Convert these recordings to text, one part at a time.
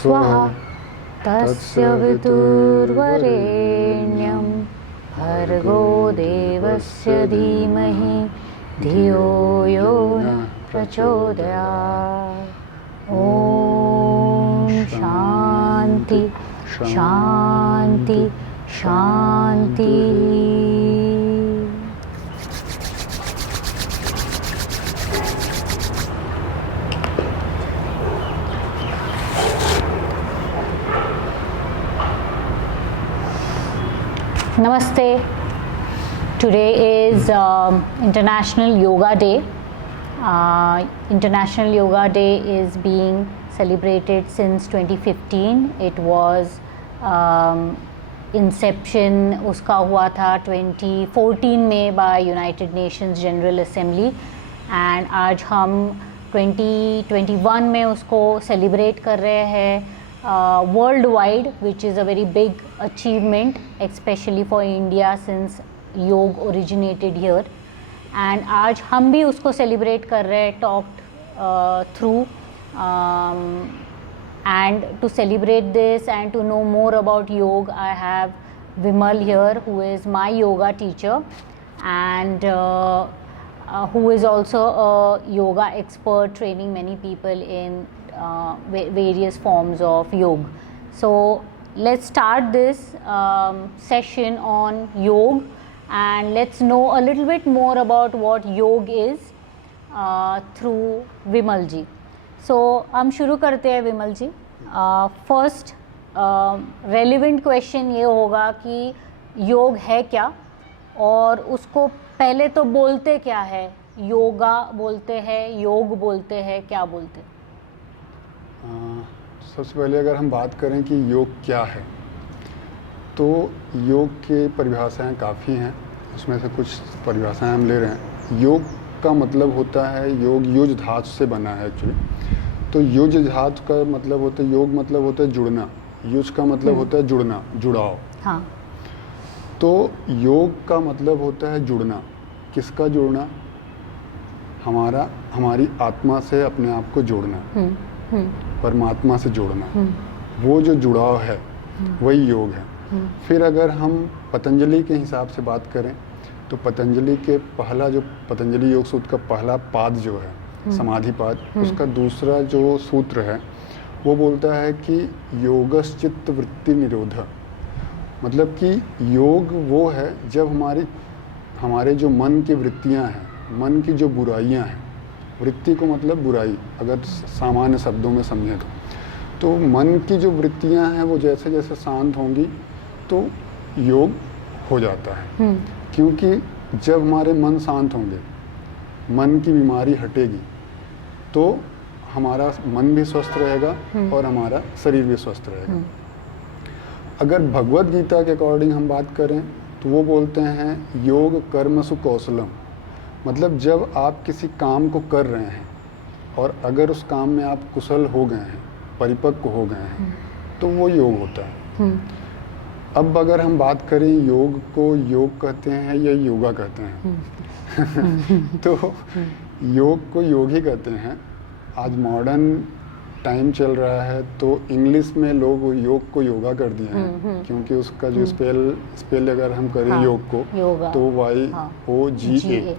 स्वः तस्य विदुर्वरेण्यं भर्गो देवस्य धीमहि धियो यो न प्रचोदयात्। ॐ शान्ति शान्ति शान्ति। Namaste. Today is International Yoga Day. International Yoga Day is being celebrated since 2015. It was inception उसका हुआ था 2014 में by United Nations General Assembly, and आज हम 2021 में उसको celebrate कर रहे हैं worldwide, which is a very big achievement, especially for India since योग originated here. And आज हम भी उसको celebrate कर रहे हैं, talked through, and to celebrate this and to know more about yoga, I have Vimal here, who is my yoga teacher and who is also a yoga expert, training many people in various forms of yoga. So let's start this session on yoga, and let's know a little bit more about what yoga is through Vimal ji. So हम शुरू करते हैं विमल जी. First relevant question ये होगा कि योग है क्या, और उसको पहले तो बोलते क्या है, योगा बोलते हैं, योग बोलते हैं, क्या बोलते हैं? सबसे पहले अगर हम बात करें कि योग क्या है, तो योग की परिभाषाएं काफ़ी हैं. उसमें से कुछ परिभाषाएं हम ले रहे हैं. योग का मतलब होता है, योग युज धातु से बना है एक्चुअली. तो युज धातु का मतलब होता है, योग मतलब होता है जुड़ना, युज का मतलब होता है जुड़ना, जुड़ाव. हाँ. तो योग का मतलब होता है जुड़ना. किसका जुड़ना? हमारी आत्मा से अपने आप को जोड़ना, परमात्मा से जोड़ना. वो जो जुड़ाव है वही योग है. फिर अगर हम पतंजलि के हिसाब से बात करें, तो पतंजलि के पहला जो पतंजलि योग सूत्र का पहला पाद जो है समाधि पाद, उसका दूसरा जो सूत्र है वो बोलता है कि योगश्चित्त वृत्ति निरोध. मतलब कि योग वो है जब हमारे जो मन की वृत्तियां हैं, मन की जो बुराइयां हैं, वृत्ति को मतलब बुराई अगर सामान्य शब्दों में समझें तो मन की जो वृत्तियां हैं वो जैसे जैसे शांत होंगी तो योग हो जाता है. क्योंकि जब हमारे मन शांत होंगे, मन की बीमारी हटेगी, तो हमारा मन भी स्वस्थ रहेगा और हमारा शरीर भी स्वस्थ रहेगा. अगर भगवत गीता के अकॉर्डिंग हम बात करें तो वो बोलते हैं योग कर्मसु कौशलम. मतलब जब आप किसी काम को कर रहे हैं और अगर उस काम में आप कुशल हो गए हैं, परिपक्व हो गए हैं, तो वो योग होता है. अब अगर हम बात करें योग को योग कहते हैं या योगा कहते हैं तो योग को योग ही कहते हैं. आज मॉडर्न टाइम चल रहा है तो इंग्लिश में लोग योग को योगा कर दिए हैं, क्योंकि उसका जो स्पेल अगर हम करें योग को तो YOGA,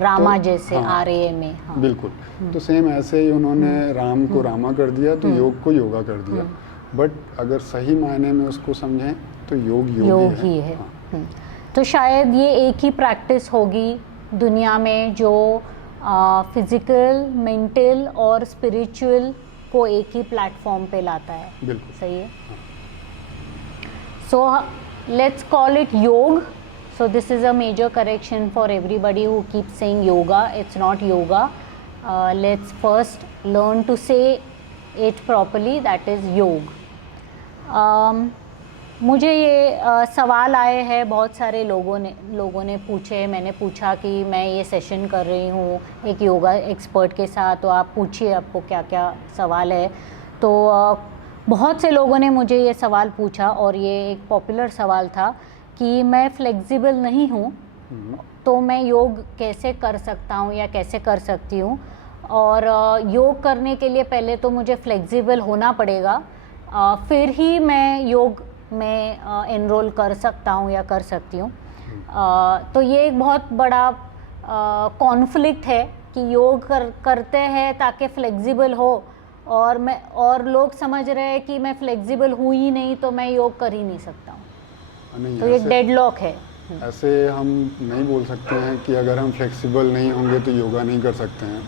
रामा जैसे RA में. बिल्कुल. तो सेम ऐसे ही उन्होंने राम को रामा कर दिया तो योग को योगा कर दिया. बट अगर सही मायने में उसको समझें तो योग ही है. तो शायद ये एक ही प्रैक्टिस होगी दुनिया में जो फिजिकल, मेंटल और स्पिरिचुअल को एक ही प्लेटफॉर्म पे लाता है. बिल्कुल सही है. सो लेट्स कॉल इट योग. So this is a major correction for everybody who keeps saying yoga. It's not yoga. Let's first learn to say it properly. That is योग. मुझे ये सवाल आए हैं, बहुत सारे लोगों ने पूछे. मैंने पूछा कि मैं ये सेशन कर रही हूँ एक योगा एक्सपर्ट के साथ, तो आप पूछिए आपको क्या क्या सवाल है. तो बहुत से लोगों ने मुझे ये सवाल पूछा, और ये एक पॉपुलर सवाल था कि मैं फ्लेक्सिबल नहीं हूँ, तो मैं योग कैसे कर सकता हूँ या कैसे कर सकती हूँ. और योग करने के लिए पहले तो मुझे फ्लेक्सिबल होना पड़ेगा, फिर ही मैं योग में एनरोल कर सकता हूँ या कर सकती हूँ। तो ये एक बहुत बड़ा कॉन्फ्लिक्ट है कि योग करते हैं ताकि फ्लेक्सिबल हो, और लोग समझ रहे हैं कि मैं फ्लेक्सिबल हूँ ही नहीं तो मैं योग कर ही नहीं सकता हूँ। नहीं, तो ये डेडलॉक है। ऐसे हम नहीं बोल सकते हैं कि अगर हम फ्लेक्सिबल नहीं होंगे तो योगा नहीं कर सकते हैं,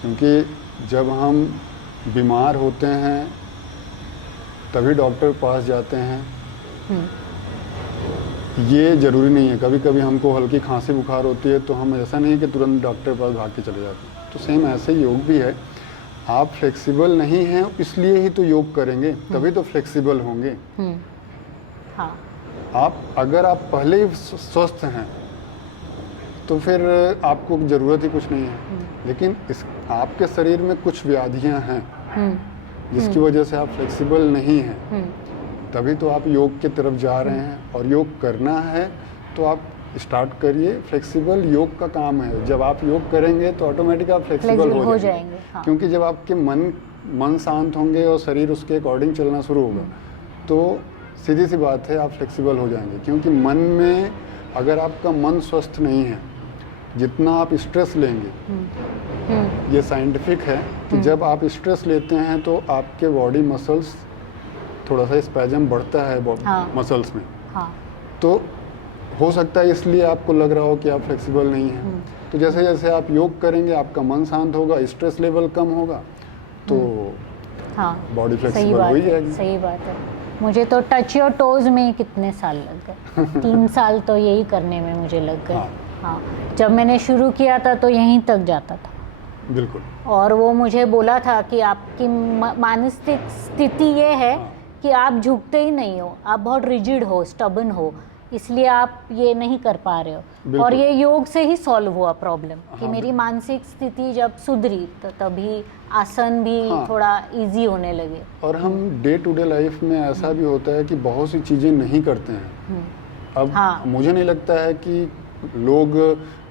क्योंकि जब हम बीमार होते हैं तभी डॉक्टर के पास जाते हैं। ये ज़रूरी नहीं है, कभी कभी हमको हल्की खांसी बुखार होती है तो हम ऐसा नहीं है कि तुरंत डॉक्टर के पास भाग के चले जाते हैं। तो सेम ऐसे ही योग भी है, आप फ्लेक्सिबल नहीं हैं इसलिए ही तो योग करेंगे, तभी तो फ्लेक्सिबल होंगे। हाँ। अगर आप पहले ही स्वस्थ हैं तो फिर आपको ज़रूरत ही कुछ नहीं है, लेकिन आपके शरीर में कुछ व्याधियां हैं जिसकी वजह से आप फ्लेक्सिबल नहीं हैं, तभी तो आप योग की तरफ जा रहे हैं। और योग करना है तो आप स्टार्ट करिए, फ्लेक्सिबल योग का काम है। जब आप योग करेंगे तो ऑटोमेटिक आप फ्लेक्सिबल हो जाएंगे। हाँ। क्योंकि जब आपके मन शांत होंगे और शरीर उसके अकॉर्डिंग चलना शुरू होगा तो सीधी सी बात है आप फ्लेक्सिबल हो जाएंगे। क्योंकि मन में अगर आपका मन स्वस्थ नहीं है, जितना आप स्ट्रेस लेंगे, ये साइंटिफिक है कि जब आप स्ट्रेस लेते हैं तो आपके बॉडी मसल्स थोड़ा सा स्पैजम बढ़ता है मसल्स में। हाँ। तो हो सकता है इसलिए आपको लग रहा हो कि आप फ्लेक्सिबल नहीं हैं। तो जैसे जैसे आप योग करेंगे आपका मन शांत होगा, स्ट्रेस लेवल कम होगा, तो हाँ, बॉडी फ्लेक्सिबल हो ही जाएगी। सही बात है। मुझे तो टच योर टोज में कितने साल लग गए 3 साल तो यही करने में मुझे लग गए। हाँ, जब मैंने शुरू किया था तो यहीं तक जाता था। बिल्कुल। और वो मुझे बोला था कि आपकी मानसिक स्थिति ये है कि आप झुकते ही नहीं हो, आप बहुत रिजिड हो, स्टबन हो, इसलिए आप ये नहीं कर पा रहे हो। और ये योग से ही सॉल्व हुआ प्रॉब्लम कि मेरी मानसिक स्थिति जब सुधरी तो तभी आसन भी थोड़ा इजी होने लगे। और हम डे टू डे लाइफ में ऐसा भी होता है कि बहुत सी चीज़ें नहीं करते हैं। अब मुझे नहीं लगता है कि लोग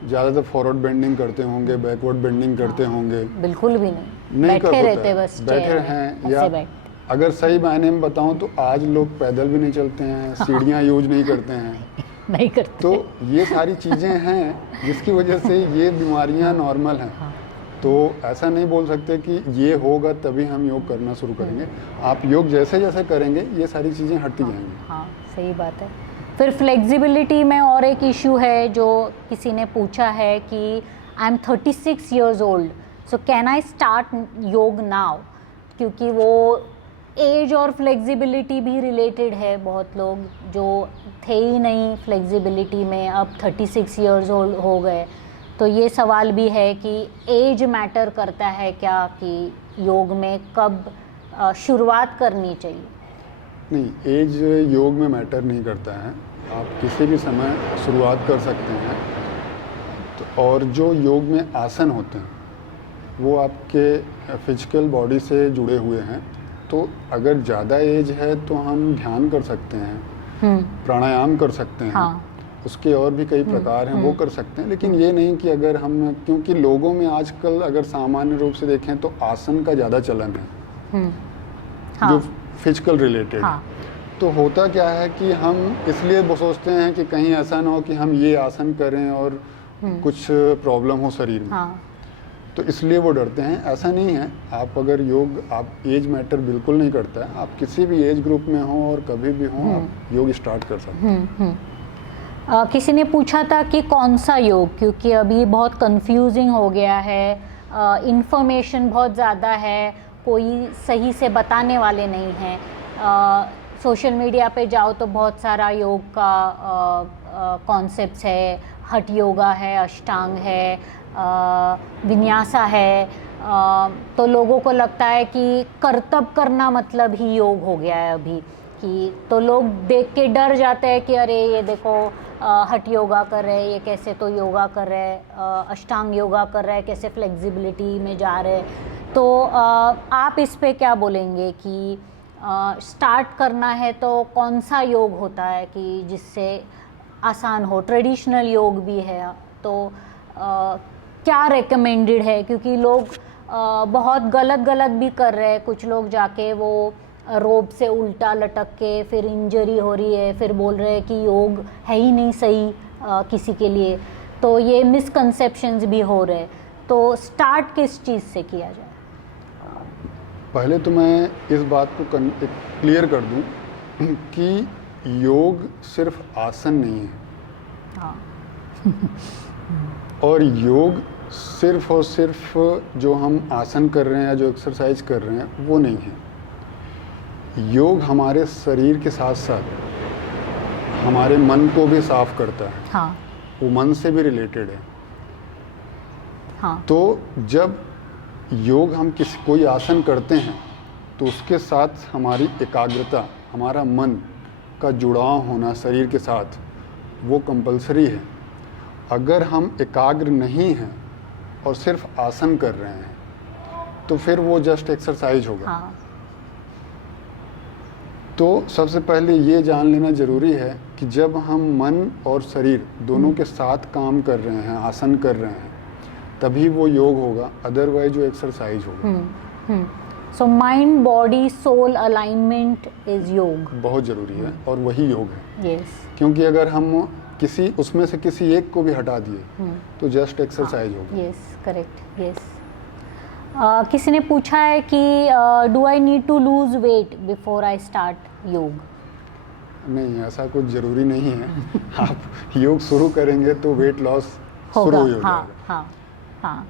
ज़्यादातर फॉरवर्ड बेंडिंग करते होंगे, बैकवर्ड बेंडिंग करते होंगे। बिल्कुल भी नहीं बैठे रहते, बस बैठे हैं। या अगर सही मायने में बताऊं तो आज लोग पैदल भी नहीं चलते हैं, सीढ़ियां यूज नहीं करते हैं। नहीं करते। तो ये सारी चीज़ें हैं जिसकी वजह से ये बीमारियां नॉर्मल हैं। तो ऐसा नहीं बोल सकते कि ये होगा तभी हम योग करना शुरू करेंगे। आप योग जैसे जैसे करेंगे ये सारी चीज़ें हटती जाएंगी। हाँ, सही बात है। फिर फ्लेक्सिबिलिटी में और एक इशू है जो किसी ने पूछा है कि I am 36 years old, so can I start योग नाउ? क्योंकि वो एज और फ्लेक्सिबिलिटी भी रिलेटेड है। बहुत लोग जो थे ही नहीं फ्लेक्सिबिलिटी में अब 36 years old हो गए। तो ये सवाल भी है कि एज मैटर करता है क्या, कि योग में कब शुरुआत करनी चाहिए? नहीं, एज योग में मैटर नहीं करता है, आप किसी भी समय शुरुआत कर सकते हैं। तो और जो योग में आसन होते हैं वो आपके फिजिकल बॉडी से जुड़े हुए हैं। तो अगर ज़्यादा एज है तो हम ध्यान कर सकते हैं, प्राणायाम कर सकते हैं। हाँ। उसके और भी कई प्रकार हैं, वो कर सकते हैं। लेकिन ये नहीं कि अगर हम, क्योंकि लोगों में आजकल अगर सामान्य रूप से देखें तो आसन का ज़्यादा चलन है। हाँ। जो फिजिकल रिलेटेड। हाँ। तो होता क्या है कि हम इसलिए वो सोचते हैं कि कहीं ऐसा ना हो कि हम ये आसन करें और कुछ प्रॉब्लम हो शरीर में। हाँ। तो इसलिए वो डरते हैं। ऐसा नहीं है, आप अगर योग, आप एज मैटर बिल्कुल नहीं करता है। आप किसी भी एज ग्रुप में हो और कभी भी हो आप योग स्टार्ट कर सकते हैं। किसी ने पूछा था कि कौन सा योग, क्योंकि अभी बहुत कंफ्यूजिंग हो गया है, इंफॉर्मेशन बहुत ज़्यादा है, कोई सही से बताने वाले नहीं हैं। सोशल मीडिया पे जाओ तो बहुत सारा योग का कॉन्सेप्ट्स है, हठ योगा है, अष्टांग है, विन्यासा है। तो लोगों को लगता है कि करतब करना मतलब ही योग हो गया है अभी, कि तो लोग देख के डर जाते हैं कि अरे ये देखो हठ योगा कर रहे हैं, ये कैसे तो योगा कर रहे हैं, अष्टांग योगा कर रहे हैं, कैसे फ्लेक्सिबिलिटी में जा रहे हैं। तो आप इस पे क्या बोलेंगे कि स्टार्ट करना है तो कौन सा योग होता है कि जिससे आसान हो? ट्रेडिशनल योग भी है तो क्या रेकमेंडेड है? क्योंकि लोग बहुत गलत भी कर रहे हैं। कुछ लोग जाके वो रोप से उल्टा लटक के फिर इंजरी हो रही है, फिर बोल रहे हैं कि योग है ही नहीं सही किसी के लिए, तो ये मिसकंसेप्शंस भी हो रहे हैं। तो स्टार्ट किस चीज़ से किया जाए? पहले तो मैं इस बात को क्लियर कर दूं कि योग सिर्फ आसन नहीं है, हाँ। और योग सिर्फ और सिर्फ जो हम आसन कर रहे हैं या जो एक्सरसाइज कर रहे हैं वो नहीं है। योग हमारे शरीर के साथ साथ हमारे मन को भी साफ करता है, हाँ। वो मन से भी रिलेटेड है। हाँ। तो जब योग हम कोई आसन करते हैं तो उसके साथ हमारी एकाग्रता, हमारा मन का जुड़ाव होना शरीर के साथ वो कंपलसरी है। अगर हम एकाग्र नहीं हैं और सिर्फ आसन कर रहे हैं तो फिर वो जस्ट एक्सरसाइज होगा। हाँ। तो सबसे पहले ये जान लेना ज़रूरी है कि जब हम मन और शरीर दोनों के साथ काम कर रहे हैं, आसन कर रहे हैं, तभी वो योग होगा, अदरवाइज वो एक्सरसाइज होगा। So mind body soul alignment is yoga, बहुत ज़रूरी है और वही योग है। यस। क्योंकि अगर हम किसी उसमें से किसी एक को भी हटा दिए तो जस्ट एक्सरसाइज होगा। Yes, correct, yes. किसी ने पूछा है कि do I need to lose weight before I start yoga? नहीं, ऐसा कुछ ज़रूरी नहीं है। आप योग शुरू करेंगे तो वेट लॉस शुरू हो जाएगा। हाँ, हाँ, हाँ।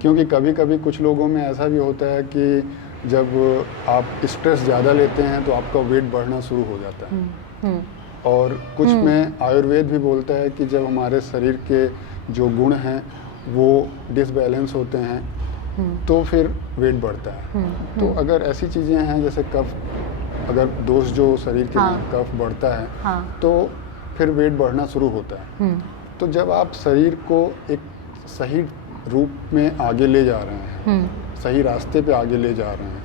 क्योंकि कभी कभी कुछ लोगों में ऐसा भी होता है कि जब आप स्ट्रेस ज़्यादा लेते हैं तो आपका वेट बढ़ना शुरू हो जाता है। और कुछ में आयुर्वेद भी बोलता है कि जब हमारे शरीर के जो गुण हैं वो डिसबैलेंस होते हैं तो फिर वेट बढ़ता है। तो अगर ऐसी चीज़ें हैं जैसे कफ, अगर दोष जो शरीर के में कफ बढ़ता है तो फिर वेट बढ़ना शुरू होता है। तो जब आप शरीर को एक सही रूप में आगे ले जा रहे हैं, सही रास्ते पे आगे ले जा रहे हैं,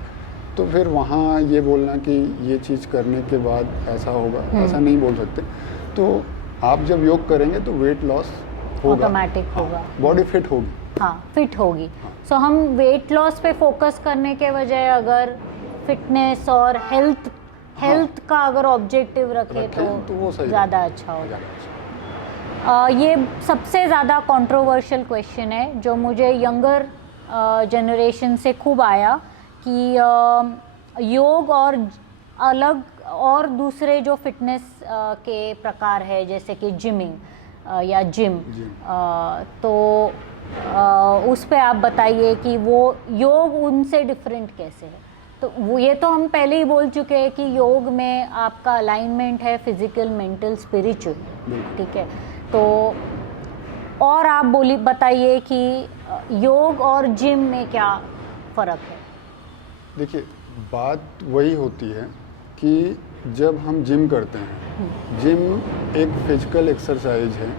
तो फिर वहाँ ये बोलना कि ये चीज़ करने के बाद ऐसा होगा, ऐसा नहीं बोल सकते। तो आप जब योग करेंगे तो वेट लॉस होगा, ऑटोमेटिक होगा, बॉडी फिट होगी। हाँ, फिट होगी। सो हम वेट लॉस पे फोकस करने के बजाय अगर फिटनेस और हेल्थ का अगर ऑब्जेक्टिव रखें तो वो सही ज़्यादा अच्छा होगा। ये सबसे ज़्यादा कंट्रोवर्शियल क्वेश्चन है जो मुझे यंगर जनरेशन से खूब आया कि योग और अलग और दूसरे जो फिटनेस के प्रकार है जैसे कि जिमिंग या जिम, तो उस पे आप बताइए कि वो योग उनसे डिफरेंट कैसे है। तो वो ये तो हम पहले ही बोल चुके हैं कि योग में आपका अलाइनमेंट है फिजिकल, मेंटल, स्पिरिचुअल, ठीक है। तो और आप बताइए कि योग और जिम में क्या फ़र्क है? देखिए, बात वही होती है कि जब हम जिम करते हैं, जिम एक फिजिकल एक्सरसाइज है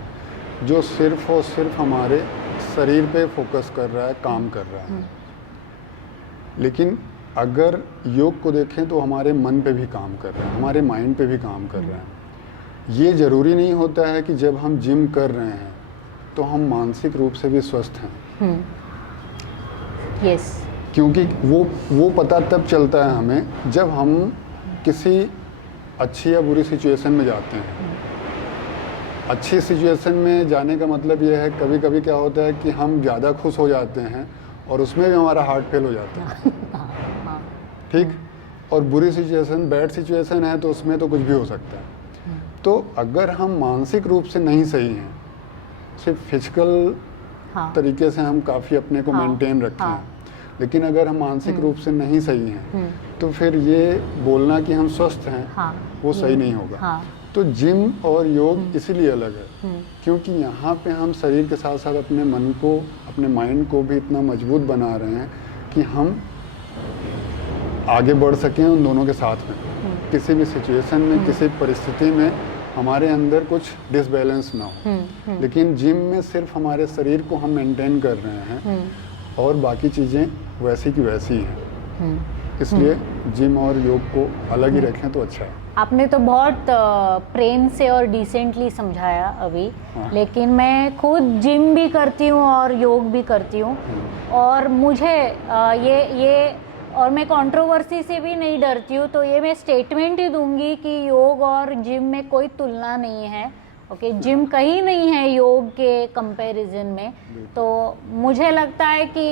जो सिर्फ और सिर्फ हमारे शरीर पे फोकस कर रहा है, काम कर रहा है। लेकिन अगर योग को देखें तो हमारे मन पे भी काम कर रहा है, हमारे माइंड पे भी काम कर रहा है। ये ज़रूरी नहीं होता है कि जब हम जिम कर रहे हैं तो हम मानसिक रूप से भी स्वस्थ हैं। यस। क्योंकि वो पता तब चलता है हमें जब हम किसी अच्छी या बुरी सिचुएशन में जाते हैं। अच्छी सिचुएशन में जाने का मतलब ये है, कभी कभी क्या होता है कि हम ज़्यादा खुश हो जाते हैं और उसमें भी हमारा हार्ट फेल हो जाता है। ठीक। और बुरी सिचुएशन, बैड सिचुएशन है तो उसमें तो कुछ भी हो सकता है। तो अगर हम मानसिक रूप से नहीं सही हैं, सिर्फ फिजिकल तरीके से हम काफ़ी अपने को मेंटेन रखते हैं, लेकिन अगर हम मानसिक रूप से नहीं सही हैं तो फिर ये बोलना कि हम स्वस्थ हैं वो सही नहीं होगा। तो जिम और योग इसीलिए अलग है क्योंकि यहाँ पे हम शरीर के साथ साथ अपने मन को, अपने माइंड को भी इतना मजबूत बना रहे हैं कि हम आगे बढ़ सकें उन दोनों के साथ में। किसी भी सिचुएशन में, किसी परिस्थिति में हमारे अंदर कुछ डिसबैलेंस ना हो। लेकिन जिम में सिर्फ हमारे शरीर को हम मेंटेन कर रहे हैं और बाकी चीज़ें वैसी की वैसी हैं। इसलिए जिम और योग को अलग ही रखें तो अच्छा है। आपने तो बहुत प्रेम से और डिसेंटली समझाया अभी, लेकिन मैं खुद जिम भी करती हूँ और योग भी करती हूँ और मुझे ये और मैं कंट्रोवर्सी से भी नहीं डरती हूँ, तो ये मैं स्टेटमेंट ही दूंगी कि योग और जिम में कोई तुलना नहीं है। ओके, जिम कहीं नहीं है योग के कंपैरिजन में। तो मुझे लगता है कि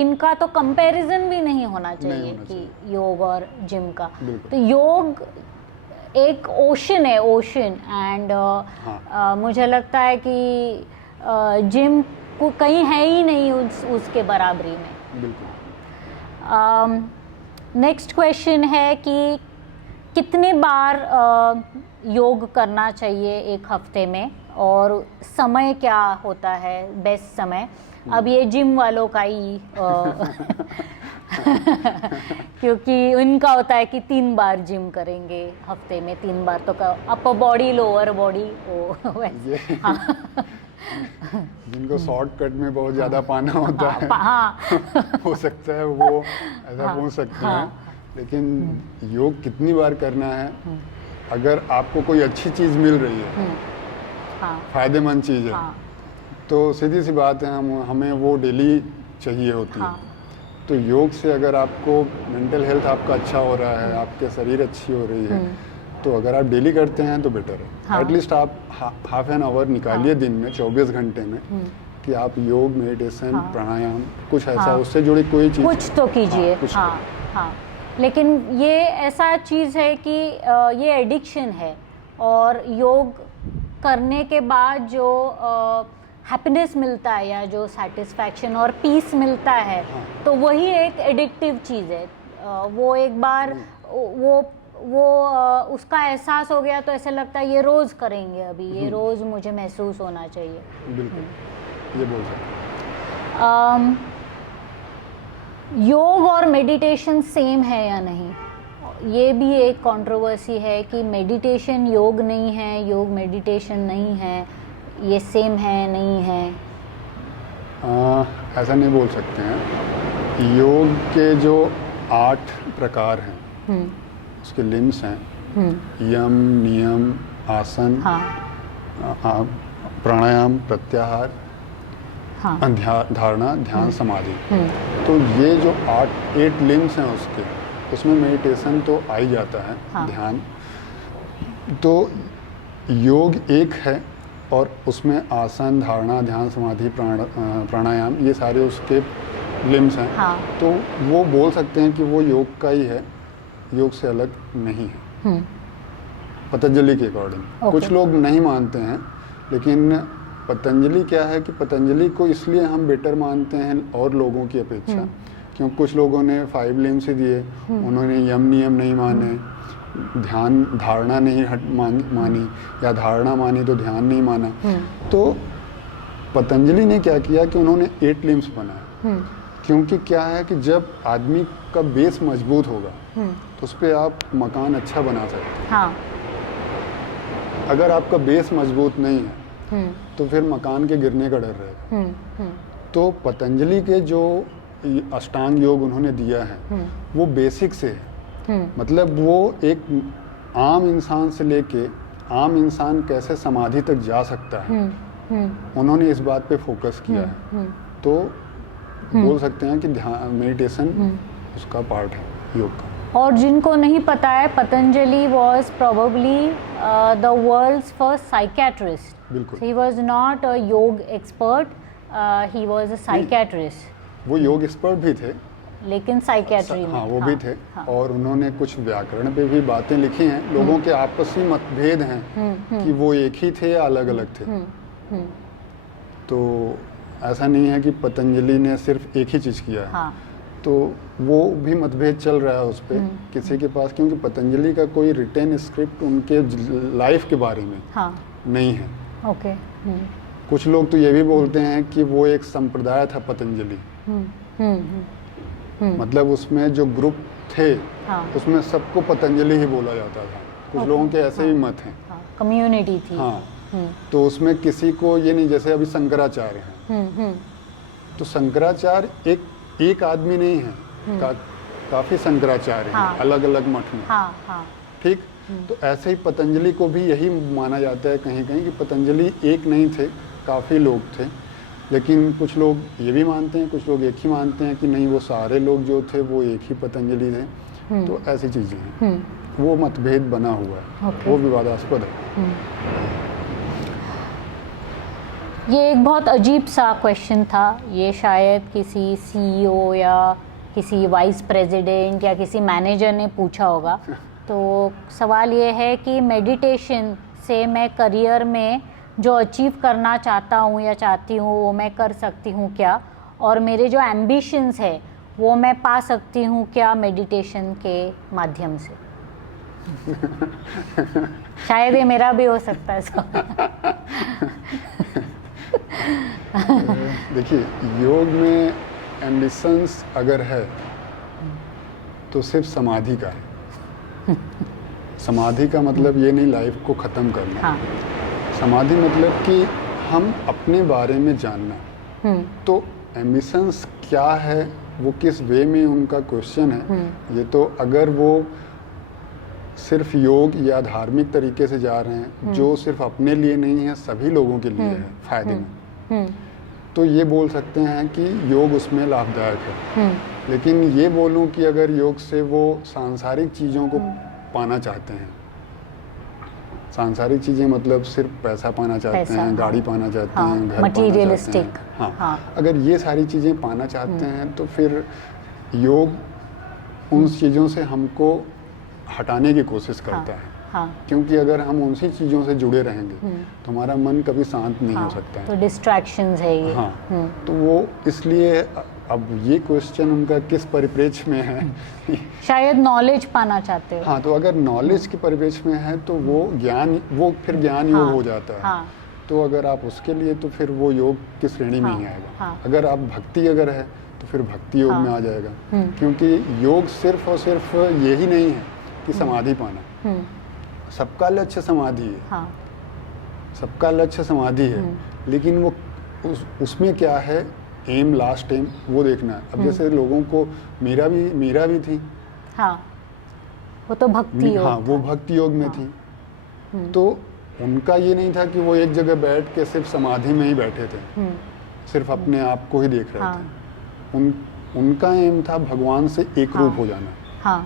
इनका तो कंपैरिजन भी नहीं होना चाहिए कि योग और जिम का। तो योग एक ओशन है, ओशन, एंड मुझे लगता है कि जिम को कहीं है ही नहीं उसके बराबरी में। बिल्कुल। नेक्स्ट क्वेश्चन है कि कितने बार योग करना चाहिए एक हफ्ते में, और समय क्या होता है बेस्ट समय? अब ये जिम वालों का ही क्योंकि उनका होता है कि 3 बार जिम करेंगे हफ्ते में, 3 बार तो अपर बॉडी लोअर बॉडी वैसे। जिनको शॉर्टकट में बहुत ज़्यादा पाना होता है हो सकता है वो ऐसा बोल सकते हैं, लेकिन योग कितनी बार करना है? अगर आपको कोई अच्छी चीज़ मिल रही है, फायदेमंद चीज़ है, तो सीधी सी बात है हमें वो डेली चाहिए होती है। तो योग से अगर आपको मेंटल हेल्थ आपका अच्छा हो रहा है, आपके शरीर अच्छी हो रही है, तो अगर आप डेली करते हैं तो बेटर है। एटलीस्ट आप हाफ एन आवर निकालिए दिन में, 24 घंटे में, कि आप योग, मेडिटेशन, प्राणायाम, कुछ ऐसा उससे जुड़ी कोई चीज़ कुछ तो कीजिए। लेकिन ये ऐसा चीज़ है कि ये एडिक्शन है, और योग करने के बाद जो हैप्पीनेस मिलता है या जो सेटिस्फैक्शन और पीस मिलता है, तो वही एक एडिक्टिव चीज़ है। वो एक बार वो उसका एहसास हो गया तो ऐसा लगता है ये रोज़ करेंगे, अभी ये रोज़ मुझे महसूस होना चाहिए। बिल्कुल, ये बोल सकते। योग और मेडिटेशन सेम है या नहीं? ये भी एक कंट्रोवर्सी है कि मेडिटेशन योग नहीं है, योग मेडिटेशन नहीं है, ये सेम है नहीं है? ऐसा नहीं बोल सकते हैं। योग के जो 8 प्रकार हैं, उसके लिम्स हैं, यम, नियम, आसन, प्राणायाम, प्रत्याहार, धारणा, ध्यान, समाधि। तो ये जो 8 लिम्स हैं उसमें मेडिटेशन तो आ ही जाता है, ध्यान। तो योग एक है, और उसमें आसन, धारणा, ध्यान, समाधि, प्राणायाम, ये सारे उसके लिम्स हैं। तो वो बोल सकते हैं कि वो योग का ही है, योग से अलग नहीं है पतंजलि के अकॉर्डिंग। कुछ लोग नहीं मानते हैं, लेकिन पतंजलि क्या है कि पतंजलि को इसलिए हम बेटर मानते हैं और लोगों की अपेक्षा, क्योंकि कुछ लोगों ने 5 लिम्स ही दिए, उन्होंने यम नियम नहीं माने, ध्यान धारणा नहीं मानी, या धारणा मानी तो ध्यान नहीं माना। तो पतंजलि ने क्या किया कि उन्होंने 8 लिम्स बनाए, क्योंकि क्या है कि जब आदमी का बेस मजबूत होगा तो उस पर आप मकान अच्छा बना सकते हैं। अगर आपका बेस मजबूत नहीं है तो फिर मकान के गिरने का डर रहेगा। तो पतंजलि के जो अष्टांग योग उन्होंने दिया है वो बेसिक से है, मतलब वो एक आम इंसान से लेके आम इंसान कैसे समाधि तक जा सकता है, उन्होंने इस बात पे फोकस किया है। तो बोल सकते हैं कि ध्यान, मेडिटेशन उसका पार्ट है योग का। और जिनको नहीं पता है, Patanjali was probably the world's first psychiatrist. बिल्कुल, he was not a yoga expert, he was a psychiatrist. वो योग एक्सपर्ट भी थे, लेकिन साइकेट्री में वो भी थे। और उन्होंने कुछ व्याकरण पे भी बातें लिखी हैं। लोगों के आपसी मतभेद हैं कि वो एक ही थे या अलग अलग थे। तो ऐसा नहीं है कि पतंजलि ने सिर्फ एक ही चीज़ किया है। तो वो भी मतभेद चल रहा है उस पर किसी के पास, क्योंकि पतंजलि का कोई रिटन स्क्रिप्ट उनके लाइफ के बारे में नहीं है। ओके। कुछ लोग तो ये भी बोलते हैं कि वो एक संप्रदाय था पतंजलि, मतलब उसमें जो ग्रुप थे उसमें सबको पतंजलि ही बोला जाता था। कुछ लोगों के ऐसे भी मत हैं, कम्युनिटी थी। तो उसमें किसी को ये नहीं, जैसे अभी शंकराचार्य हैं, तो शंकराचार्य एक आदमी नहीं है, काफी शंकराचार्य हैं अलग अलग मठ में। ठीक, तो ऐसे ही पतंजलि को भी यही माना जाता है कहीं कहीं कि पतंजलि एक नहीं थे, काफ़ी लोग थे। लेकिन कुछ लोग ये भी मानते हैं, कुछ लोग एक ही मानते हैं कि नहीं वो सारे लोग जो थे वो एक ही पतंजलि थे। तो ऐसी चीज़ें हैं, वो मतभेद बना हुआ है, वो विवादास्पद है। ये एक बहुत अजीब सा क्वेश्चन था, ये शायद किसी सीईओ या किसी वाइस प्रेसिडेंट या किसी मैनेजर ने पूछा होगा। तो सवाल ये है कि मेडिटेशन से मैं करियर में जो अचीव करना चाहता हूँ या चाहती हूँ वो मैं कर सकती हूँ क्या, और मेरे जो एम्बिशंस है वो मैं पा सकती हूँ क्या मेडिटेशन के माध्यम से? शायद ये मेरा भी हो सकता है सवाल। देखिए, योग में एम्बिशंस अगर है तो सिर्फ समाधि का है। समाधि का मतलब ये नहीं लाइफ को ख़त्म करना। हाँ। समाधि मतलब कि हम अपने बारे में जानना। तो एम्बिशंस क्या है, वो किस वे में उनका क्वेश्चन है, ये तो अगर वो सिर्फ योग या धार्मिक तरीके से जा रहे हैं जो सिर्फ अपने लिए नहीं है, सभी लोगों के लिए है फायदे में, तो ये बोल सकते हैं कि योग उसमें लाभदायक है। लेकिन ये बोलूं कि अगर योग से वो सांसारिक चीज़ों को पाना चाहते हैं, सांसारिक चीज़ें मतलब सिर्फ पैसा पाना चाहते हैं, गाड़ी पाना चाहते हैं, घर मटीरियलिस्टिक, पाना चाहते हैं, अगर ये सारी चीज़ें पाना चाहते हैं तो फिर योग उन चीज़ों से हमको हटाने की कोशिश करता है। क्योंकि अगर हम उनसी चीज़ों से जुड़े रहेंगे तो हमारा मन कभी शांत नहीं हो सकता है। तो डिस्ट्रैक्शंस है ये। तो वो इसलिए अब ये क्वेश्चन उनका किस परिप्रेक्ष्य में है? शायद नॉलेज पाना चाहते हो। तो अगर नॉलेज के परिप्रेक्ष्य में है तो वो ज्ञान, वो फिर ज्ञान योग हो जाता है। तो अगर आप उसके लिए, तो फिर वो योग की श्रेणी में ही आएगा। अगर आप भक्ति अगर है तो फिर भक्ति योग में आ जाएगा। क्योंकि योग सिर्फ और सिर्फ यही नहीं है कि समाधि पाना। सबका लक्ष्य समाधि है, सबका लक्ष्य समाधि है, लेकिन वो उसमें क्या है, एम, लास्ट एम, वो देखना है। अब जैसे लोगों को मीरा भी थी, वो तो भक्ति योग वो भक्ति योग में थी। तो उनका ये नहीं था कि वो एक जगह बैठ के सिर्फ समाधि में ही बैठे थे, सिर्फ अपने आप को ही देख रहे थे। उनका एम था भगवान से एक रूप हो जाना।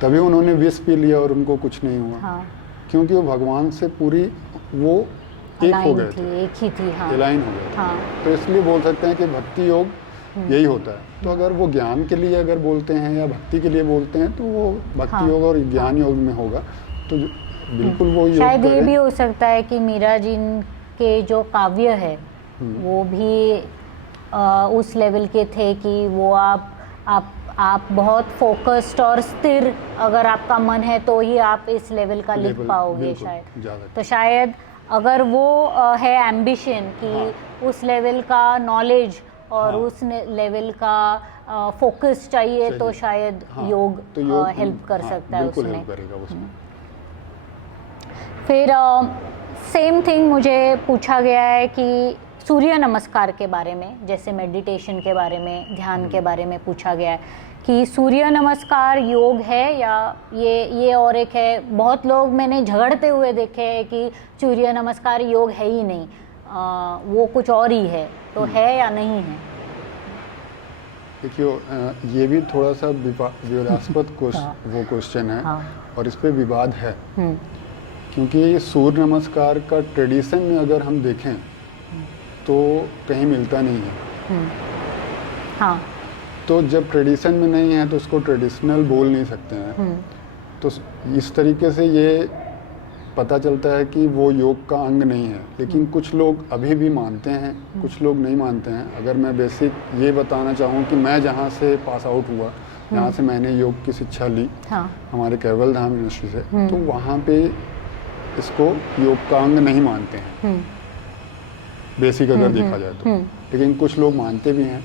तभी उन्होंने विष पी लिया और उनको कुछ नहीं हुआ। क्योंकि वो भगवान से पूरी वो एक हो गए थे, एक ही थी, अलाइन हो गए। तो इसलिए बोल सकते हैं कि भक्ति योग यही होता है। तो अगर वो ज्ञान के लिए अगर बोलते हैं या भक्ति के लिए बोलते हैं तो वो भक्ति योग और ज्ञान योग में होगा। तो बिल्कुल वो योग शायद ये भी हो सकता है कि मीरा जी के जो काव्य है वो भी उस लेवल के थे कि वो आप बहुत फोकस्ड और स्थिर, अगर आपका मन है तो ही आप इस लेवल का लिख पाओगे शायद। तो शायद अगर वो है एम्बिशन कि उस लेवल का नॉलेज और उस लेवल का फोकस चाहिए, तो शायद योग हेल्प कर सकता है उसमें। फिर सेम थिंग मुझे पूछा गया है कि सूर्य नमस्कार के बारे में, जैसे मेडिटेशन के बारे में, ध्यान के बारे में पूछा गया है कि सूर्य नमस्कार योग है या ये और एक है। बहुत लोग मैंने झगड़ते हुए देखे हैं कि सूर्य नमस्कार योग है ही नहीं, वो कुछ और ही है। तो है या नहीं है? देखिए, ये भी थोड़ा सा विवादास्पद वो क्वेश्चन है और इस पे विवाद है। क्योंकि सूर्य नमस्कार का ट्रेडिशन में अगर हम देखें तो कहीं मिलता नहीं है। तो जब ट्रेडिशन में नहीं है तो उसको ट्रेडिशनल बोल नहीं सकते हैं। तो इस तरीके से ये पता चलता है कि वो योग का अंग नहीं है। लेकिन कुछ लोग अभी भी मानते हैं, कुछ लोग नहीं मानते हैं। अगर मैं बेसिक ये बताना चाहूँ कि मैं जहाँ से पास आउट हुआ, जहाँ से मैंने योग की शिक्षा ली, हमारे केवल धाम यूनिवर्सिटी से, तो वहाँ पे इसको योग का अंग नहीं मानते हैं, बेसिक अगर देखा जाए तो। लेकिन कुछ लोग मानते भी हैं।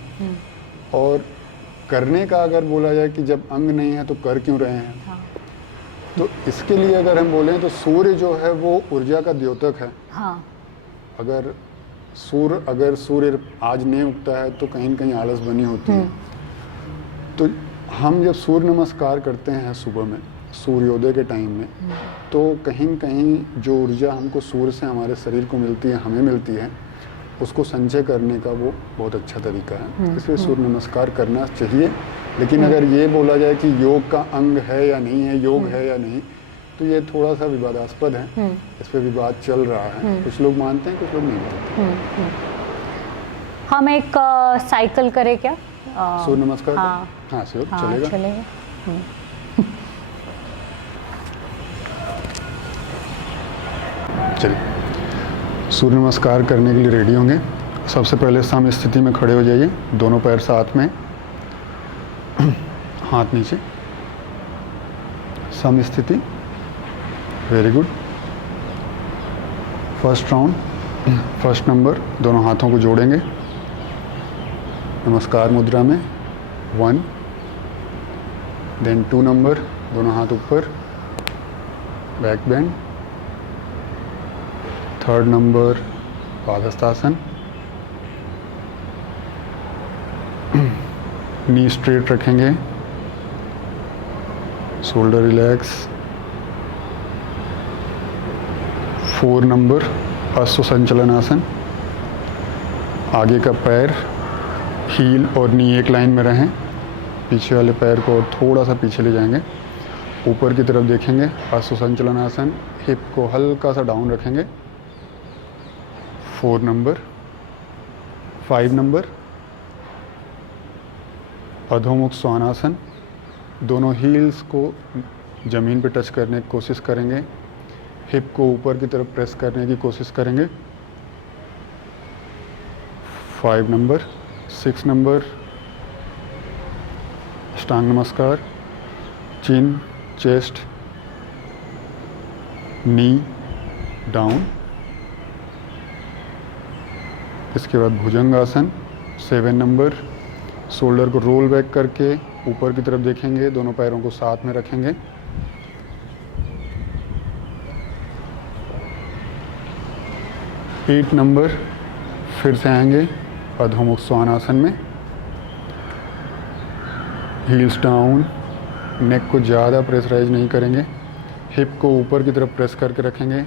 और करने का अगर बोला जाए कि जब अंग नहीं है तो कर क्यों रहे हैं, तो इसके लिए अगर हम बोलें तो सूर्य जो है वो ऊर्जा का द्योतक है। अगर सूर्य आज नहीं उगता है तो कहीं न कहीं आलस बनी होती है। तो हम जब सूर्य नमस्कार करते हैं सुबह में, सूर्योदय के टाइम में, तो कहीं न कहीं जो ऊर्जा हमको सूर्य से हमारे शरीर को मिलती है, हमें मिलती है, उसको संचय करने का वो बहुत अच्छा तरीका है। इसलिए सूर्य नमस्कार करना चाहिए। लेकिन अगर ये बोला जाए कि योग का अंग है या नहीं है, योग है या नहीं, तो ये थोड़ा सा विवादास्पद है। इस पर विवाद चल रहा है। कुछ लोग मानते हैं, कुछ लोग नहीं मानते। हम एक साइकिल करें क्या? सूर्य नमस्कार? हाँ, हाँ श्योर, हाँ, चलेगा। चलिए, सूर्य नमस्कार करने के लिए रेडी होंगे। सबसे पहले सम स्थिति में खड़े हो जाइए, दोनों पैर साथ में, हाथ नीचे, सम स्थिति। Very good. First round, first number, दोनों हाथों को जोड़ेंगे नमस्कार मुद्रा में, 1, देन 2 नंबर, दोनों हाथ ऊपर, back bend, 3rd number padahastasana, knee straight रखेंगे, शोल्डर रिलैक्स, 4 नंबर अश्व संचलन आसन, आगे का पैर, हील और नी एक लाइन में रहें, पीछे वाले पैर को थोड़ा सा पीछे ले जाएंगे, ऊपर की तरफ देखेंगे, अश्व संचलन आसन, हिप को हल्का सा डाउन रखेंगे, 4 नंबर, 5 नंबर अधोमुख स्वानासन, दोनों हील्स को ज़मीन पे टच करने की कोशिश करेंगे, हिप को ऊपर की तरफ प्रेस करने की कोशिश करेंगे, 5 नंबर, 6 नंबर अष्टांग नमस्कार, चिन, चेस्ट, नी डाउन। इसके बाद भुजंगासन, 7 नंबर, शोल्डर को रोल बैक करके ऊपर की तरफ देखेंगे, दोनों पैरों को साथ में रखेंगे, 8 नंबर, फिर से आएंगे अधोमुख स्वानासन में, हील्स डाउन, नेक को ज़्यादा प्रेशराइज नहीं करेंगे, हिप को ऊपर की तरफ प्रेस करके रखेंगे,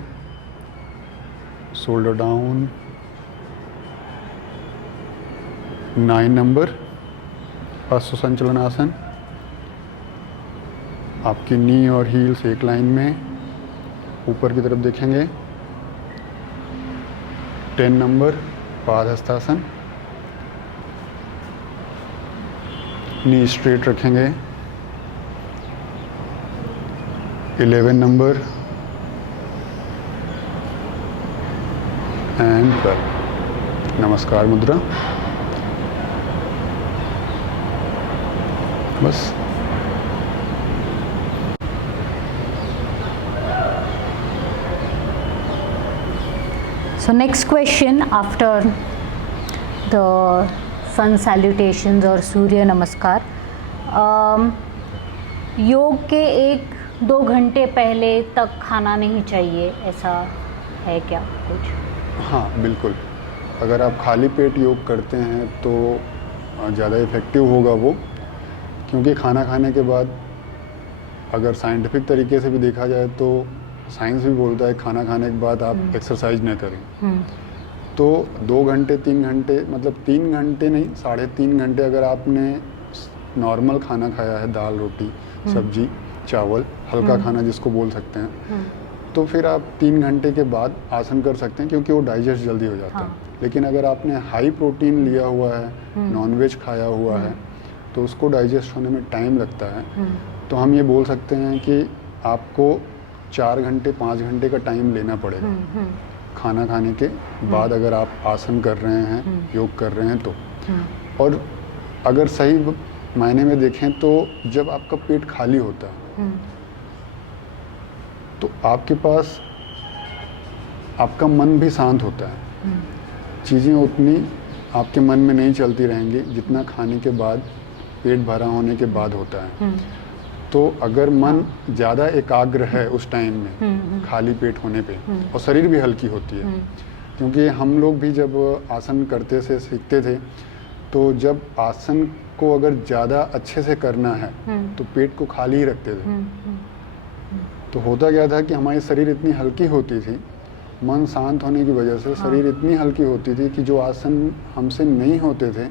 शोल्डर डाउन, 9 नंबर अश्व संचलन आसन, आपकी नी और हील्स एक लाइन में, ऊपर की तरफ देखेंगे, 10 नंबर पादहस्तासन, नी स्ट्रेट रखेंगे, 11 नंबर एंड 12 नमस्कार मुद्रा। बस। So next question after the sun salutations और सूर्य नमस्कार, योग के 1-2 घंटे पहले तक खाना नहीं चाहिए, ऐसा है क्या कुछ? हाँ बिल्कुल, अगर आप खाली पेट योग करते हैं तो ज़्यादा इफ़ेक्टिव होगा वो, क्योंकि खाना खाने के बाद अगर साइंटिफिक तरीके से भी देखा जाए तो साइंस भी बोलता है खाना खाने के बाद आप एक्सरसाइज न करें। तो 2 घंटे 3 घंटे, मतलब 3 घंटे नहीं, 3.5 घंटे अगर आपने नॉर्मल खाना खाया है, दाल रोटी सब्जी चावल, हल्का खाना जिसको बोल सकते हैं, तो फिर आप 3 घंटे के बाद आसन कर सकते हैं, क्योंकि वो डाइजेस्ट जल्दी हो जाता है। लेकिन अगर आपने हाई प्रोटीन लिया हुआ है, नॉनवेज खाया हुआ है, तो उसको डाइजेस्ट होने में टाइम लगता है। तो हम ये बोल सकते हैं कि आपको 4 घंटे 5 घंटे का टाइम लेना पड़ेगा खाना खाने के बाद, अगर आप आसन कर रहे हैं, योग कर रहे हैं तो। और अगर सही मायने में देखें तो जब आपका पेट खाली होता है तो आपके पास आपका मन भी शांत होता है, चीज़ें उतनी आपके मन में नहीं चलती रहेंगी जितना खाने के बाद, पेट भरा होने के बाद होता है। तो अगर मन ज़्यादा एकाग्र है उस टाइम में खाली पेट होने पे, और शरीर भी हल्की होती है, क्योंकि हम लोग भी जब आसन करते से सीखते थे, तो जब आसन को अगर ज़्यादा अच्छे से करना है तो पेट को खाली ही रखते थे। तो होता क्या था कि हमारी शरीर इतनी हल्की होती थी मन शांत होने की वजह से शरीर इतनी हल्की होती थी कि जो आसन हमसे नहीं होते थे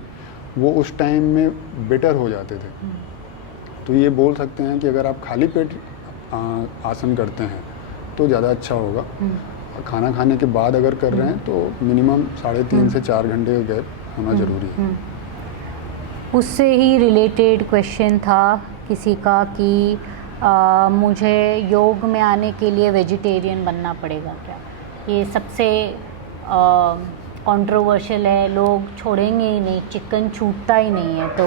वो उस टाइम में बेटर हो जाते थे। तो ये बोल सकते हैं कि अगर आप खाली पेट आसन करते हैं तो ज़्यादा अच्छा होगा। खाना खाने के बाद अगर कर रहे हैं तो मिनिमम 3.5 से 4 घंटे का गैप होना ज़रूरी है। उससे ही रिलेटेड क्वेश्चन था किसी का कि मुझे योग में आने के लिए वेजिटेरियन बनना पड़ेगा क्या? ये सबसे कंट्रोवर्शियल है, लोग छोड़ेंगे ही नहीं, चिकन छूटता ही नहीं है। तो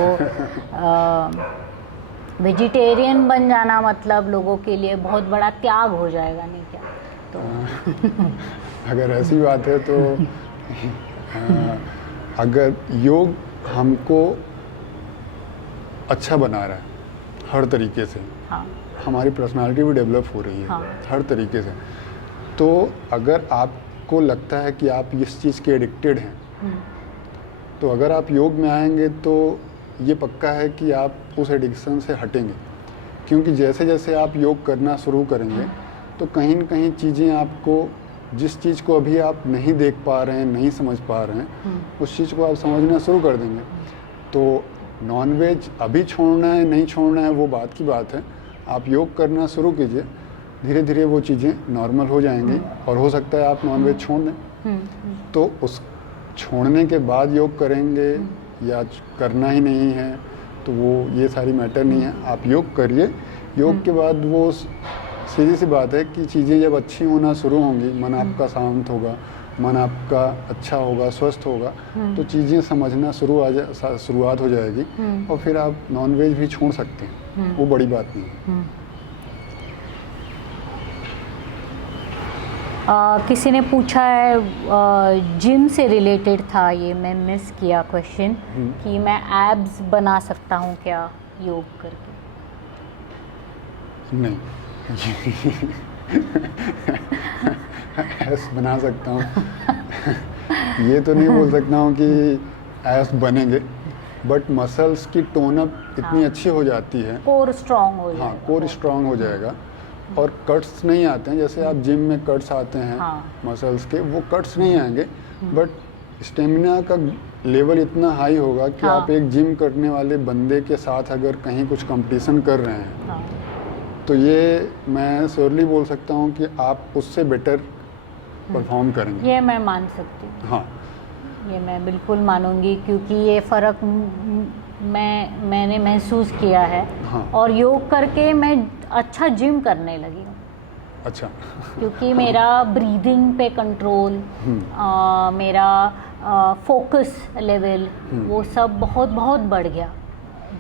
वेजिटेरियन बन जाना मतलब लोगों के लिए बहुत बड़ा त्याग हो जाएगा, नहीं क्या? तो अगर ऐसी बात है तो अगर योग हमको अच्छा बना रहा है हर तरीके से, हाँ, हमारी पर्सनालिटी भी डेवलप हो रही है, हाँ, हर तरीके से, तो अगर आपको लगता है कि आप इस चीज़ के एडिक्टेड हैं तो अगर आप योग में आएंगे तो ये पक्का है कि आप उस एडिक्शन से हटेंगे। क्योंकि जैसे जैसे आप योग करना शुरू करेंगे तो कहीं न कहीं चीज़ें आपको, जिस चीज़ को अभी आप नहीं देख पा रहे हैं, नहीं समझ पा रहे हैं, उस चीज़ को आप समझना शुरू कर देंगे। तो नॉनवेज अभी छोड़ना है नहीं छोड़ना है वो बात की बात है, आप योग करना शुरू कीजिए, धीरे धीरे वो चीज़ें नॉर्मल हो जाएंगी और हो सकता है आप नॉनवेज छोड़ दें। तो उस छोड़ने के बाद योग करेंगे या करना ही नहीं है तो वो ये सारी मैटर नहीं है। आप योग करिए, योग के बाद वो सीधी सी बात है कि चीज़ें जब अच्छी होना शुरू होंगी, मन आपका शांत होगा, मन आपका अच्छा होगा, स्वस्थ होगा, तो चीज़ें समझना शुरुआत हो जाएगी और फिर आप नॉनवेज भी छोड़ सकते हैं, वो बड़ी बात नहीं है। किसी ने पूछा है, जिम से रिलेटेड था ये, मैं मिस किया क्वेश्चन, कि मैं एब्स बना सकता हूँ क्या योग करके? नहीं ऐस बना सकता हूँ ये तो नहीं बोल सकता हूँ कि ऐस बनेंगे, बट मसल्स की टोनअप इतनी अच्छी हो जाती है, कोर स्ट्रॉन्ग हो जाएगा। हाँ, कोर स्ट्रॉन्ग हो जाएगा और कट्स नहीं आते हैं जैसे आप जिम में कट्स आते हैं, मसल्स के, वो कट्स नहीं आएंगे, बट स्टेमिना का लेवल इतना हाई होगा कि आप एक जिम करने वाले बंदे के साथ अगर कहीं कुछ कंपटीशन कर रहे हैं तो ये मैं श्योरली बोल सकता हूँ कि आप उससे बेटर परफॉर्म करेंगे। ये मैं मान सकती हूँ, हाँ, ये मैं बिल्कुल मानूंगी, क्योंकि ये फ़र्क मैंने महसूस किया है। हाँ। और योग करके मैं अच्छा जिम करने लगी हूँ। अच्छा क्योंकि मेरा ब्रीदिंग पे कंट्रोल, मेरा फोकस लेवल, वो सब बहुत बहुत बढ़ गया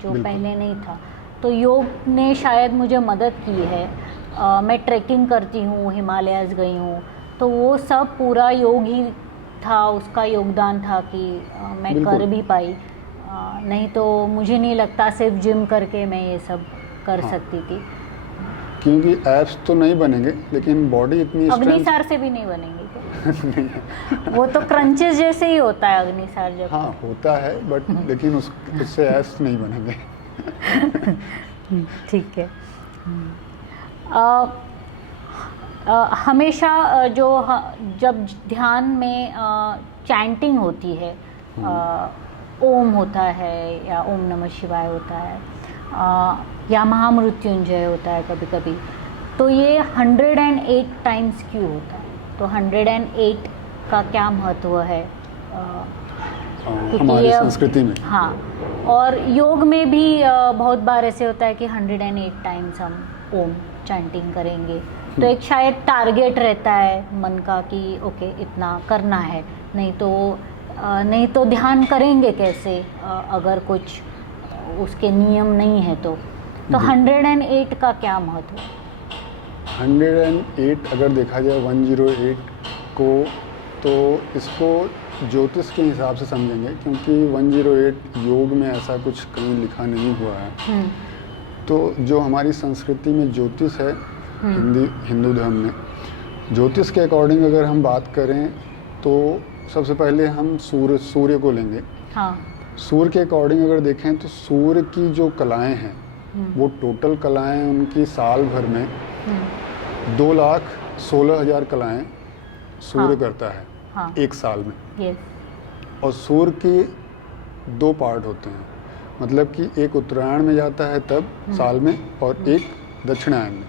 जो पहले नहीं था। तो योग ने शायद मुझे मदद की है। मैं ट्रैकिंग करती हूँ, हिमालयाज़ गई हूँ, तो वो सब पूरा योग ही था, उसका योगदान था कि मैं कर भी पाई। नहीं तो मुझे नहीं लगता सिर्फ जिम करके मैं ये सब कर सकती थी। क्योंकि एब्स तो नहीं बनेंगे लेकिन बॉडी इतनी अग्निसार से भी नहीं बनेंगे क्या? वो तो क्रंचेस जैसे ही होता है अग्निसार जब। हाँ होता है, बट लेकिन उससे एब्स नहीं बनेंगे। ठीक है। हमेशा जब ध्यान में चैंटिंग होती है, ओम होता है या ओम नमः शिवाय होता है, या महामृत्युंजय होता है कभी कभी, तो ये 108 टाइम्स क्यों होता है? तो 108 का क्या महत्व है हमारी संस्कृति में? हाँ, और योग में भी बहुत बार ऐसे होता है कि 108 टाइम्स हम ओम चैंटिंग करेंगे, तो एक शायद टारगेट रहता है मन का कि ओके इतना करना है, नहीं तो ध्यान करेंगे कैसे अगर कुछ उसके नियम नहीं है तो 108 का क्या महत्व? 108 अगर देखा जाए 108 को, तो इसको ज्योतिष के हिसाब से समझेंगे, क्योंकि 108 योग में ऐसा कुछ कहीं लिखा नहीं हुआ है। तो जो हमारी संस्कृति में ज्योतिष है, हिंदू धर्म में ज्योतिष के अकॉर्डिंग अगर हम बात करें तो सबसे पहले हम सूर्य को लेंगे। हाँ। सूर्य के अकॉर्डिंग अगर देखें तो सूर्य की जो कलाएं हैं वो टोटल कलाएं उनकी साल भर में 2,16,000 कलाएं सूर्य हाँ। करता है हाँ। एक साल में, यस। और सूर्य के 2 पार्ट होते हैं, मतलब कि एक उत्तरायण में जाता है तब साल में, और एक दक्षिणायन में।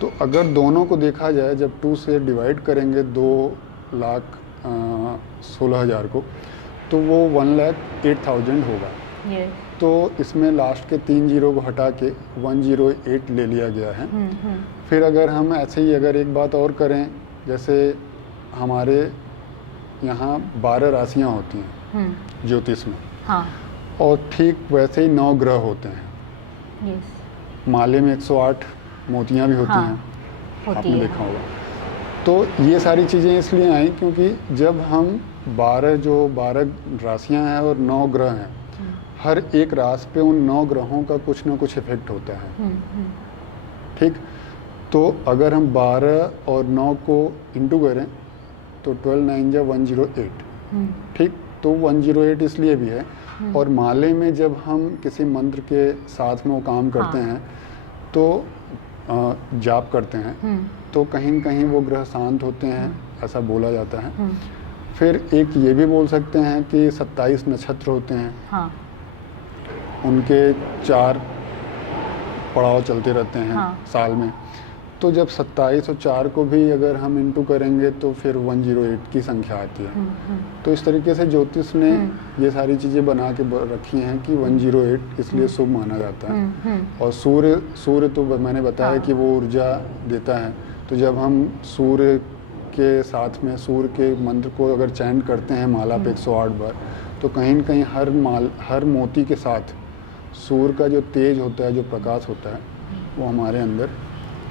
तो अगर दोनों को देखा जाए, जब 2 से डिवाइड करेंगे 2,16,000 को, तो वो 1,08,000 होगा। यस। तो इसमें लास्ट के 3 जीरो को हटा के 108 ले लिया गया है। फिर अगर हम ऐसे ही अगर एक बात और करें, जैसे हमारे यहाँ 12 राशियाँ होती हैं ज्योतिष में, हाँ। और ठीक वैसे ही 9 ग्रह होते हैं। यस। माले में 108 मोतियाँ भी होती हाँ, हैं, होती आपने है। देखा होगा। तो ये सारी चीज़ें इसलिए आई क्योंकि जब हम 12 राशियाँ हैं और 9 ग्रह हैं, हर एक राशि पे उन 9 ग्रहों का कुछ ना कुछ इफेक्ट होता है। ठीक, तो अगर हम 12 और 9 को इंटू करें तो 12 9 जा 108। ठीक, तो 108 इसलिए भी है। और माले में जब हम किसी मंत्र के साथ में वो काम करते हैं, तो जाप करते हैं, तो कहीं न कहीं वो ग्रह शांत होते हैं, ऐसा बोला जाता है। फिर एक ये भी बोल सकते हैं कि 27 नक्षत्र होते हैं, हाँ। उनके 4 पड़ाव चलते रहते हैं हाँ। साल में। तो जब 27 और 4 को भी अगर हम इंटू करेंगे तो फिर 108 की संख्या आती है। तो इस तरीके से ज्योतिष ने ये सारी चीज़ें बना के रखी हैं कि 108 इसलिए शुभ माना जाता है। और सूर्य तो मैंने बताया कि वो ऊर्जा देता है। तो जब हम सूर्य के साथ में सूर्य के मंत्र को अगर चैंट करते हैं माला पे 108 बार, तो कहीं न कहीं हर मोती के साथ सूर्य का जो तेज होता है, जो प्रकाश होता है, वो हमारे अंदर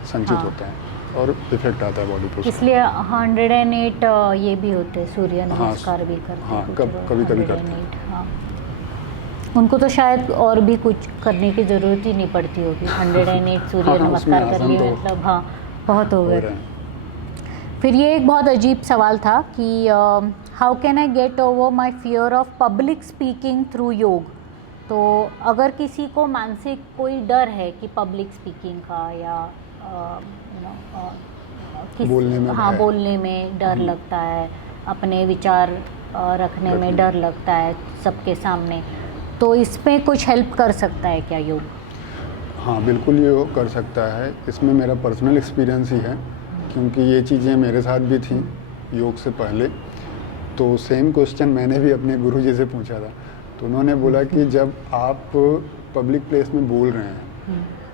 संचित होता है और इफेक्ट आता है बॉडी पे। इसलिए 108 ये भी होते हैं, सूर्य नमस्कार भी करते हैं। हाँ, कभी करते हैं। हाँ। उनको तो शायद और भी कुछ करने की ज़रूरत ही नहीं पड़ती होगी। 108 सूर्य नमस्कार कर लिए, मतलब हाँ, बहुत हो गए। फिर ये एक बहुत अजीब सवाल था कि how can I get over my fear of public speaking through योग। तो अगर किसी को मानसिक कोई डर है कि पब्लिक स्पीकिंग का या बोलने में डर लगता है, अपने विचार रखने में डर लगता है सबके सामने, तो इसमें कुछ हेल्प कर सकता है क्या योग? हाँ, बिल्कुल योग कर सकता है। इसमें मेरा पर्सनल एक्सपीरियंस ही है, क्योंकि ये चीज़ें मेरे साथ भी थी योग से पहले। तो सेम क्वेश्चन मैंने भी अपने गुरुजी से पूछा था, तो उन्होंने बोला कि जब आप पब्लिक प्लेस में बोल रहे हैं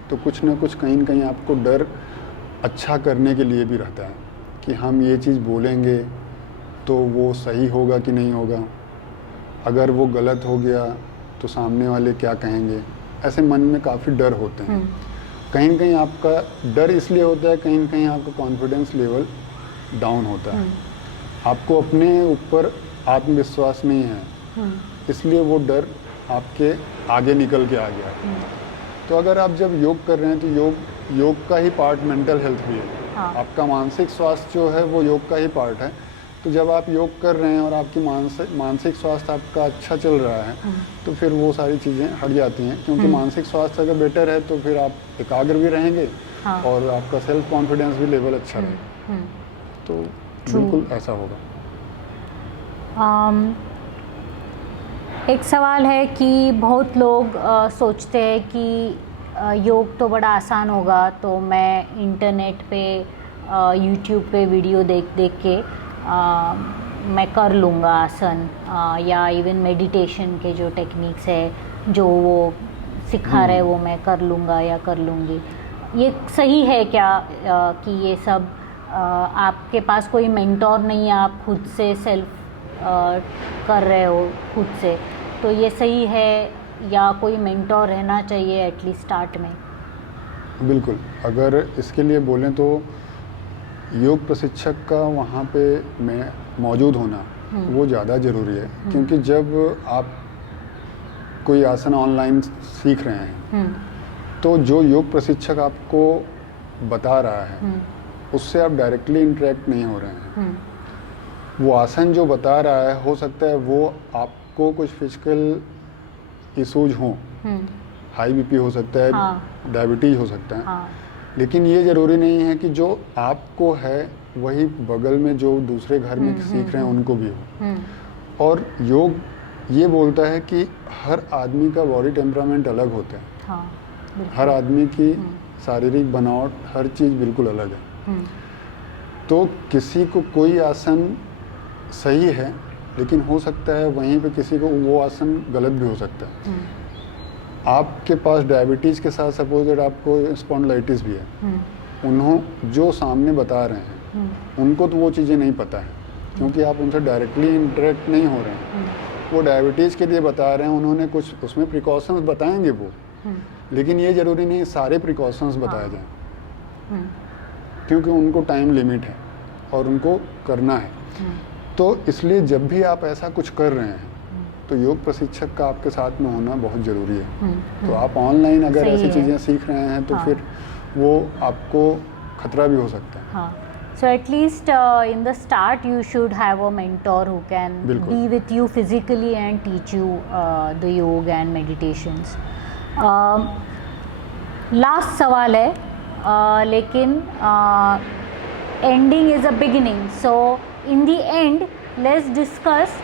तो कुछ ना कुछ कहीं न कहीं आपको डर अच्छा करने के लिए भी रहता है कि हम ये चीज़ बोलेंगे तो वो सही होगा कि नहीं होगा, अगर वो गलत हो गया तो सामने वाले क्या कहेंगे। ऐसे मन में काफ़ी डर होते हैं। कहीं न कहीं आपका डर इसलिए होता है, कहीं न कहीं आपका कॉन्फिडेंस लेवल डाउन होता है, आपको अपने ऊपर आत्मविश्वास नहीं है, इसलिए वो डर आपके आगे निकल के आ गया। तो अगर आप जब योग कर रहे हैं तो योग का ही पार्ट मेंटल हेल्थ भी है। हाँ। आपका मानसिक स्वास्थ्य जो है वो योग का ही पार्ट है। तो जब आप योग कर रहे हैं और आपकी मानसिक स्वास्थ्य आपका अच्छा चल रहा है, तो फिर वो सारी चीज़ें हट जाती हैं, क्योंकि मानसिक स्वास्थ्य अगर बेटर है तो फिर आप एकाग्र भी रहेंगे। हाँ। और आपका सेल्फ कॉन्फिडेंस भी लेवल अच्छा रहेगा। तो बिल्कुल ऐसा होगा। एक सवाल है कि बहुत लोग सोचते हैं कि योग तो बड़ा आसान होगा, तो मैं इंटरनेट पे यूट्यूब पे वीडियो देख के मैं कर लूँगा आसन, या इवन मेडिटेशन के जो टेक्निक्स है जो वो सिखा रहे वो मैं कर लूँगा या कर लूँगी। ये सही है क्या कि ये सब आपके पास कोई मेंटोर नहीं है, आप खुद से सेल्फ कर रहे हो खुद से, तो ये सही है या कोई मेंटोर रहना चाहिए एटलीस्ट स्टार्ट में? बिल्कुल, अगर इसके लिए बोलें तो योग प्रशिक्षक का वहाँ पे मैं मौजूद होना वो ज़्यादा ज़रूरी है, क्योंकि जब आप कोई आसन ऑनलाइन सीख रहे हैं तो जो योग प्रशिक्षक आपको बता रहा है उससे आप डायरेक्टली इंटरेक्ट नहीं हो रहे हैं। वो आसन जो बता रहा है, हो सकता है वो आपको कुछ फिजिकल इशूज हों, हाई बीपी हो सकता है, डायबिटीज हो सकता है, लेकिन ये ज़रूरी नहीं है कि जो आपको है वही बगल में जो दूसरे घर में सीख रहे हैं उनको भी हो। और योग ये बोलता है कि हर आदमी का बॉडी टेम्परामेंट अलग होता है। हाँ, हर आदमी की शारीरिक बनावट हर चीज़ बिल्कुल अलग है। तो किसी को कोई आसन सही है, लेकिन हो सकता है वहीं पे किसी को वो आसन गलत भी हो सकता है। आपके पास डायबिटीज़ के साथ सपोज दैट आपको स्पॉन्डिलाइटिस भी है, जो सामने बता रहे हैं उनको तो वो चीज़ें नहीं पता है, क्योंकि आप उनसे डायरेक्टली इंटरेक्ट नहीं हो रहे हैं। वो डायबिटीज़ के लिए बता रहे हैं, उन्होंने कुछ उसमें प्रिकॉशंस बताएंगे वो, लेकिन ये ज़रूरी नहीं सारे प्रिकॉशंस बताए जाएं, क्योंकि उनको टाइम लिमिट है और उनको करना है। तो इसलिए जब भी आप ऐसा कुछ कर रहे हैं तो योग प्रशिक्षक का आपके साथ में होना बहुत ज़रूरी है। तो आप ऑनलाइन अगर ऐसी चीज़ें सीख रहे हैं तो फिर वो आपको खतरा भी हो सकता है। हाँ. So at least in the start you should have a mentor who can be with you physically and teach you the yoga and meditations. Last सवाल है, लेकिन ending is a beginning. So in the end, let's discuss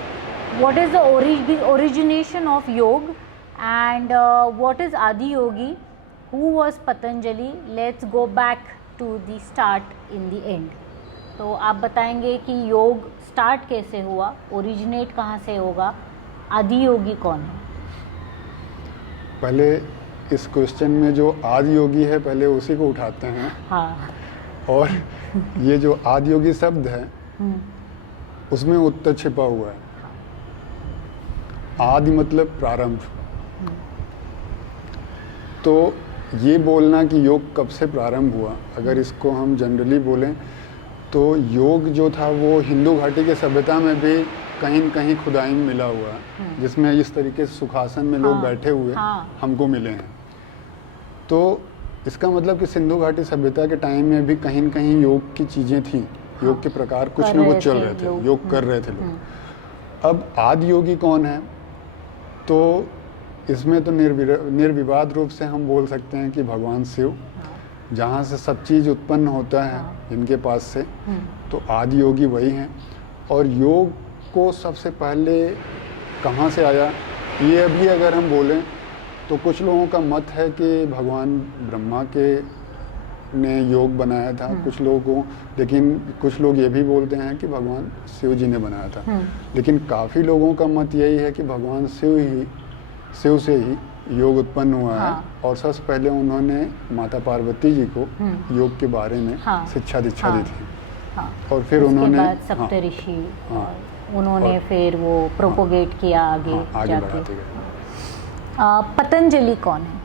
what is the origination of yoga and what is Adi Yogi, who was Patanjali. Let's go back to the start in the end. तो आप बताएंगे कि योग start कैसे हुआ, originate कहाँ से होगा, आदि योगी कौन है? पहले इस क्वेश्चन में जो आदि योगी है पहले उसी को उठाते हैं। हाँ. और ये जो आदि योगी शब्द है उसमें उत्तर छिपा हुआ है। आदि मतलब प्रारंभ। तो ये बोलना कि योग कब से प्रारंभ हुआ, अगर इसको हम जनरली बोलें तो योग जो था वो हिंदू घाटी के सभ्यता में भी कहीं न कहीं खुदाई में मिला हुआ है, जिसमें इस तरीके से सुखासन में लोग बैठे हुए हमको मिले हैं। तो इसका मतलब कि सिंधु घाटी सभ्यता के टाइम में भी कहीं न कहीं योग की चीज़ें थी, योग के प्रकार कुछ न कुछ चल रहे थे, योग कर रहे थे लोग। अब आदि योगी कौन है, तो इसमें तो निर्विवाद रूप से हम बोल सकते हैं कि भगवान शिव, जहाँ से सब चीज़ उत्पन्न होता है इनके पास से, तो आदि योगी वही हैं। और योग को सबसे पहले कहाँ से आया, ये अभी अगर हम बोलें तो कुछ लोगों का मत है कि भगवान ब्रह्मा के ने योग बनाया था, कुछ लोगों, लेकिन कुछ लोग ये भी बोलते हैं कि भगवान शिव जी ने बनाया था। लेकिन काफ़ी लोगों का मत यही है कि भगवान शिव से ही योग उत्पन्न हुआ है। और सबसे पहले उन्होंने माता पार्वती जी को योग के बारे में शिक्षा दीक्षा दी थी। और फिर उन्होंने सप्तऋषि उन्होंने फिर वो प्रोपोगेट किया आगे जाके। पतंजलि कौन है?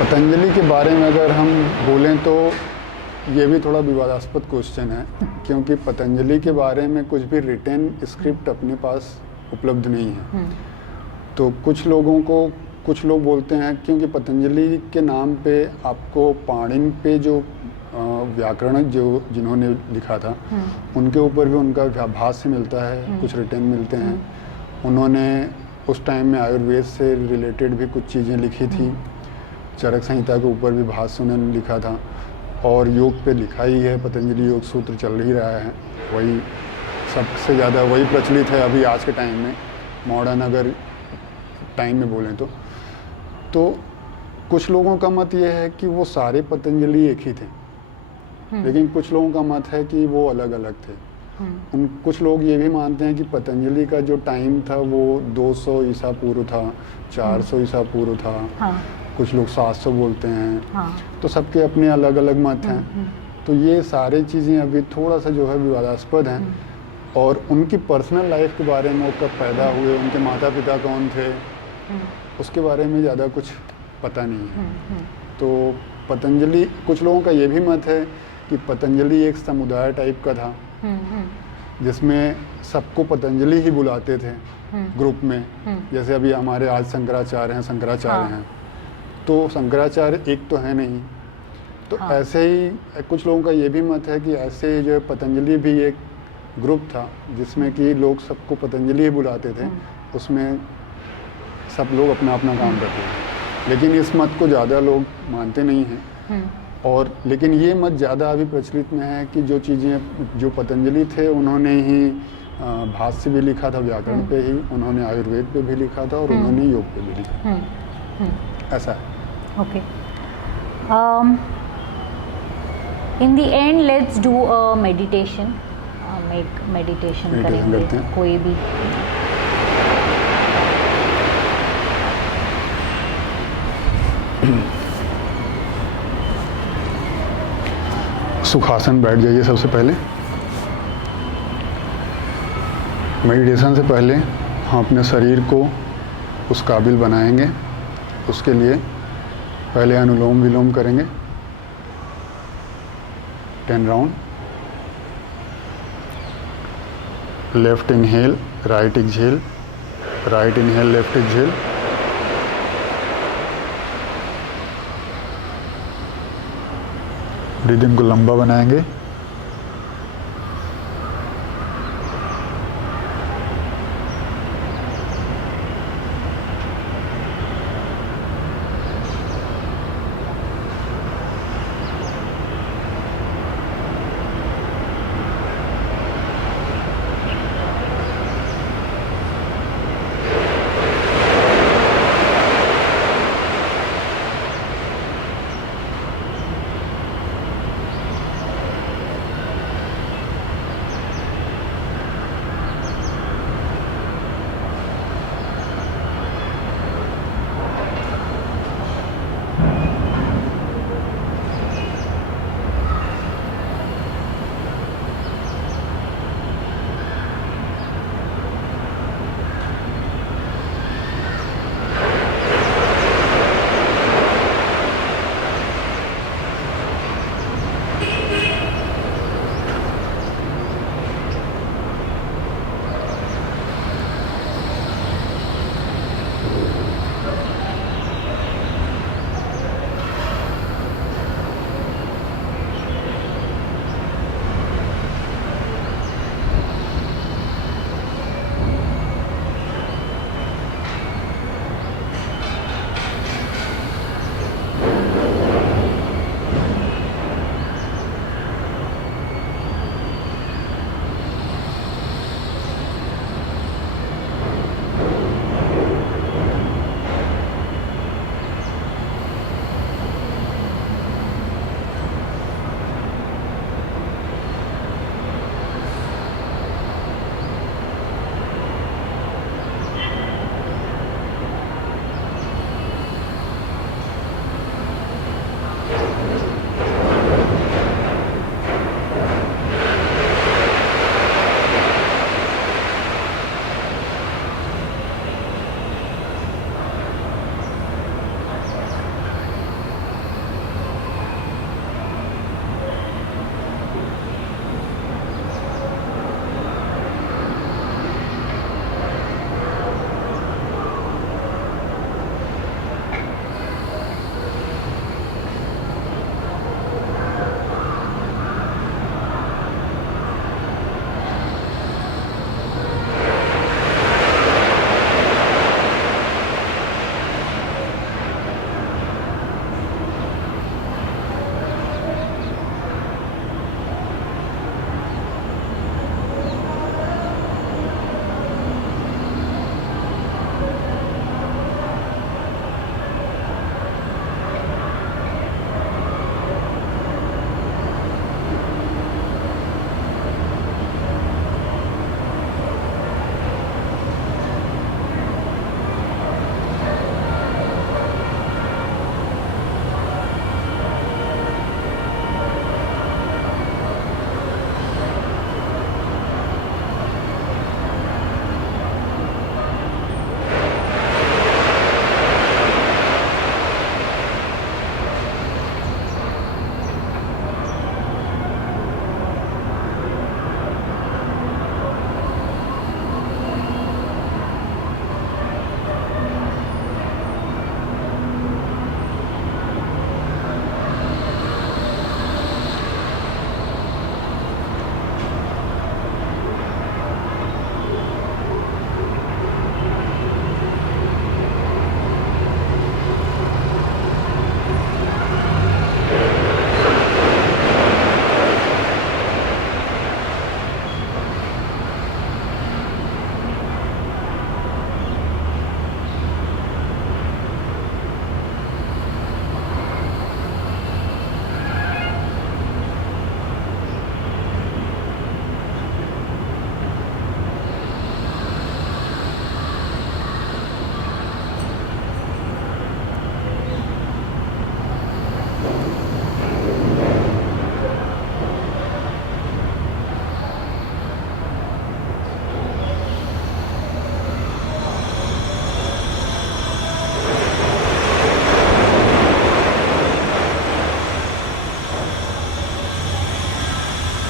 पतंजलि के बारे में अगर हम बोलें तो ये भी थोड़ा विवादास्पद क्वेश्चन है, क्योंकि पतंजलि के बारे में कुछ भी रिटन स्क्रिप्ट अपने पास उपलब्ध नहीं है। तो कुछ लोग बोलते हैं, क्योंकि पतंजलि के नाम पे आपको पाणिनि पे जो व्याकरण जिन्होंने लिखा था उनके ऊपर भी उनका भाष्य मिलता है, कुछ रिटर्न मिलते हैं। उन्होंने उस टाइम में आयुर्वेद से रिलेटेड भी कुछ चीज़ें लिखी थी, चरक संहिता के ऊपर भी भाष्य उन्होंने लिखा था, और योग पे लिखा ही है, पतंजलि योग सूत्र चल ही रहा है, वही सबसे ज़्यादा वही प्रचलित है अभी आज के टाइम में, मॉडर्न अगर टाइम में बोलें तो कुछ लोगों का मत ये है कि वो सारे पतंजलि एक ही थे, लेकिन कुछ लोगों का मत है कि वो अलग अलग थे। कुछ लोग ये भी मानते हैं कि पतंजलि का जो टाइम था वो 200 ईसा पूर्व था, 400 ईसा पूर्व था, कुछ लोग 700 बोलते हैं। तो सबके अपने अलग अलग मत हैं। तो ये सारी चीज़ें अभी थोड़ा सा जो है विवादास्पद हैं, और उनकी पर्सनल लाइफ के बारे में, वो कब पैदा हुए, उनके माता पिता कौन थे, उसके बारे में ज़्यादा कुछ पता नहीं है। तो पतंजलि, कुछ लोगों का ये भी मत है कि पतंजलि एक समुदाय टाइप का था, जिसमें सबको पतंजलि ही बुलाते थे ग्रुप में। जैसे अभी हमारे आज शंकराचार्य हैं, तो शंकराचार्य एक तो है नहीं। तो ऐसे ही कुछ लोगों का ये भी मत है कि ऐसे ही जो है पतंजलि भी एक ग्रुप था, जिसमें कि लोग सबको पतंजलि ही बुलाते थे, उसमें सब लोग अपना अपना काम करते हैं। लेकिन इस मत को ज़्यादा लोग मानते नहीं हैं। और लेकिन ये मत ज़्यादा अभी प्रचलित में है कि जो चीज़ें जो पतंजलि थे उन्होंने ही भाष्य भी लिखा था व्याकरण पे ही, उन्होंने आयुर्वेद पे भी लिखा था और उन्होंने योग पे भी लिखा, ऐसा है। Okay, in the end let's do a meditation, meditation करेंगे करते हैं। कोई भी। सुखासन बैठ जाइए सबसे पहले। मेडिटेशन से पहले हम अपने शरीर को उस काबिल बनाएंगे। उसके लिए पहले अनुलोम विलोम करेंगे 10 round. Left inhale, right exhale, right inhale, left exhale. Breathing को लंबा बनाएंगे।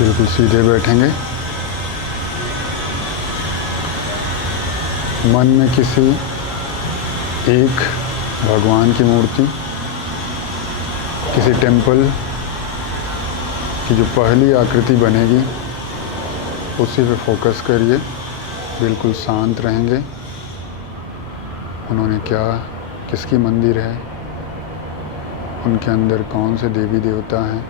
बिल्कुल सीधे बैठेंगे। मन में किसी एक भगवान की मूर्ति, किसी टेम्पल की जो पहली आकृति बनेगी उसी पे फोकस करिए। बिल्कुल शांत रहेंगे। उन्होंने क्या, किसकी मंदिर है, उनके अंदर कौन से देवी देवता हैं,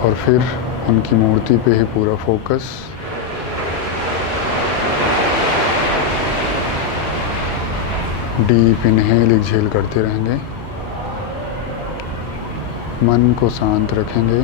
और फिर उनकी मूर्ति पे ही पूरा फोकस। डीप इनहेल एक्सहेल करते रहेंगे। मन को शांत रखेंगे।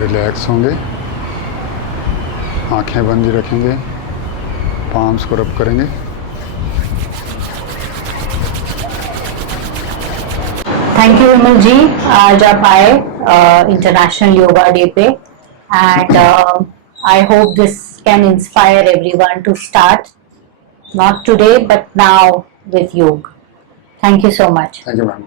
रिलैक्स होंगे। आंखें बंद रखेंगे। पाम्स को रब करेंगे। थैंक यू विमल जी, आज आप आए इंटरनेशनल योगा डे पे, and I hope this can inspire everyone to start not today but now with yoga. Thank you so much. Thank you ma'am.